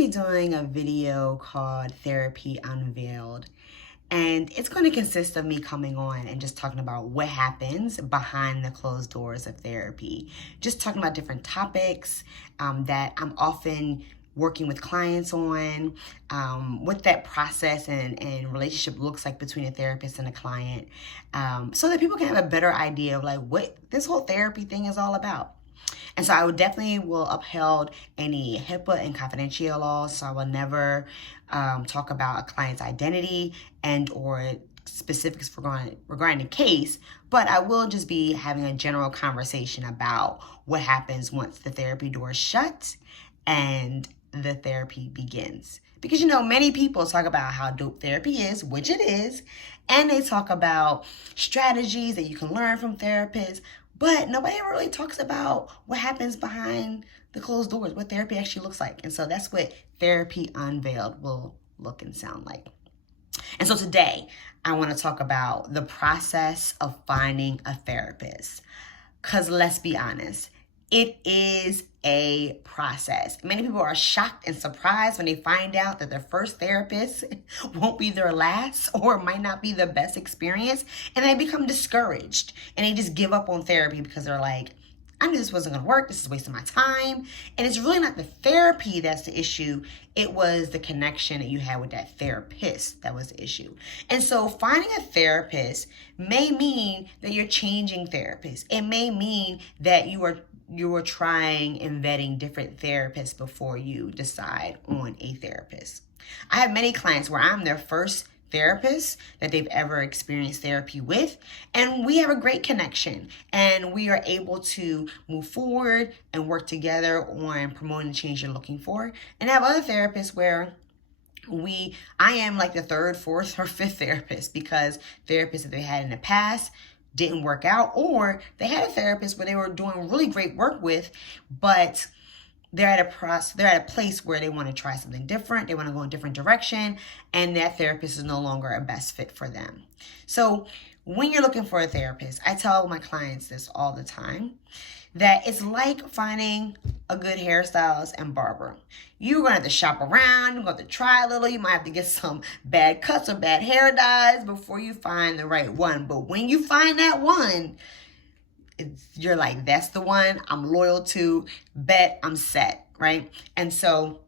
be doing a video called Therapy Unveiled, and it's going to consist of me coming on and just talking about what happens behind the closed doors of therapy. Just talking about different topics that I'm often working with clients on, what that process and relationship looks like between a therapist and a client, so that people can have a better idea of like what this whole therapy thing is all about. And so I would definitely will uphold any HIPAA and confidential laws. So I will never talk about a client's identity and or specifics regarding the case, but I will just be having a general conversation about what happens once the therapy door is shut and the therapy begins. Because, many people talk about how dope therapy is, which it is, and they talk about strategies that you can learn from therapists, but nobody ever really talks about what happens behind the closed doors, what therapy actually looks like. And so that's what Therapy Unveiled will look and sound like. And so today, I want to talk about the process of finding a therapist. Because let's be honest, it is a process. Many people are shocked and surprised when they find out that their first therapist won't be their last or might not be the best experience, and they become discouraged and they just give up on therapy because they're like, I knew this wasn't going to work. This is wasting my time. And it's really not the therapy that's the issue. It was the connection that you had with that therapist that was the issue. And so finding a therapist may mean that you're changing therapists. It may mean that you are trying and vetting different therapists before you decide on a therapist. I have many clients where I'm their first therapist that they've ever experienced therapy with, and we have a great connection, and we are able to move forward and work together on promoting the change you're looking for. And I have other therapists where I am like the third, fourth, or fifth therapist because therapists that they had in the past didn't work out, or they had a therapist where they were doing really great work with, but they're at a place where they want to try something different. They want to go in a different direction, and that therapist is no longer a best fit for them. So when you're looking for a therapist, I tell my clients this all the time, that it's like finding a good hairstylist and barber. You're going to have to shop around. You're going to have to try a little. You might have to get some bad cuts or bad hair dyes before you find the right one. But when you find that one, you're like, that's the one I'm loyal to, bet I'm set, right? And so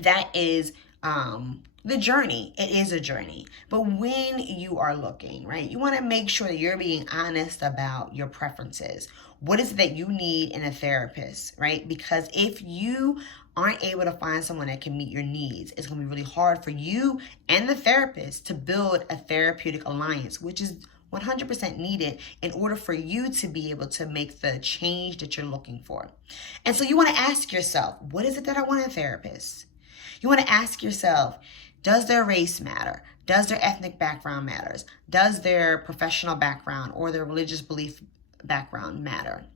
that is the journey. It is a journey. But when you are looking, right, you want to make sure that you're being honest about your preferences. What is it that you need in a therapist, right? Because if you aren't able to find someone that can meet your needs, it's going to be really hard for you and the therapist to build a therapeutic alliance, which is 100% needed in order for you to be able to make the change that you're looking for. And so you want to ask yourself, what is it that I want in a therapist? You want to ask yourself, does their race matter? Does their ethnic background matter? Does their professional background or their religious belief background matter?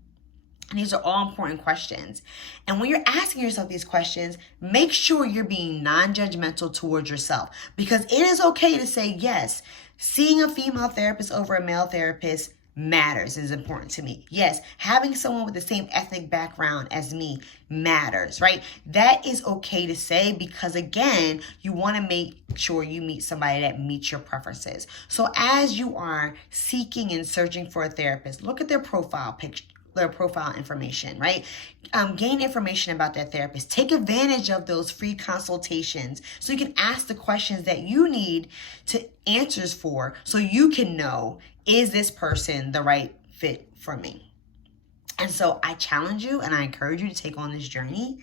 And these are all important questions. And when you're asking yourself these questions, make sure you're being non-judgmental towards yourself, because it is okay to say, yes, seeing a female therapist over a male therapist matters, is important to me. Yes, having someone with the same ethnic background as me matters, right? That is okay to say, because again, you want to make sure you meet somebody that meets your preferences. So as you are seeking and searching for a therapist, look at their profile picture, their profile information, right? Gain information about that therapist. Take advantage of those free consultations so you can ask the questions that you need to answers for, so you can know, is this person the right fit for me? And so I challenge you and I encourage you to take on this journey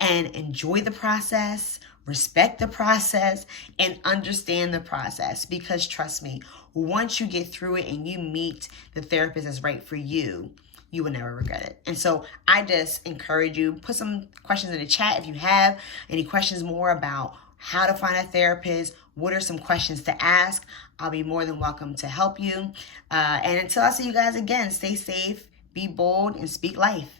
and enjoy the process, respect the process, and understand the process. Because trust me, once you get through it and you meet the therapist that's right for you, you will never regret it. And so I just encourage you, put some questions in the chat if you have any questions more about how to find a therapist, what are some questions to ask. I'll be more than welcome to help you. And until I see you guys again, stay safe, be bold, and speak life.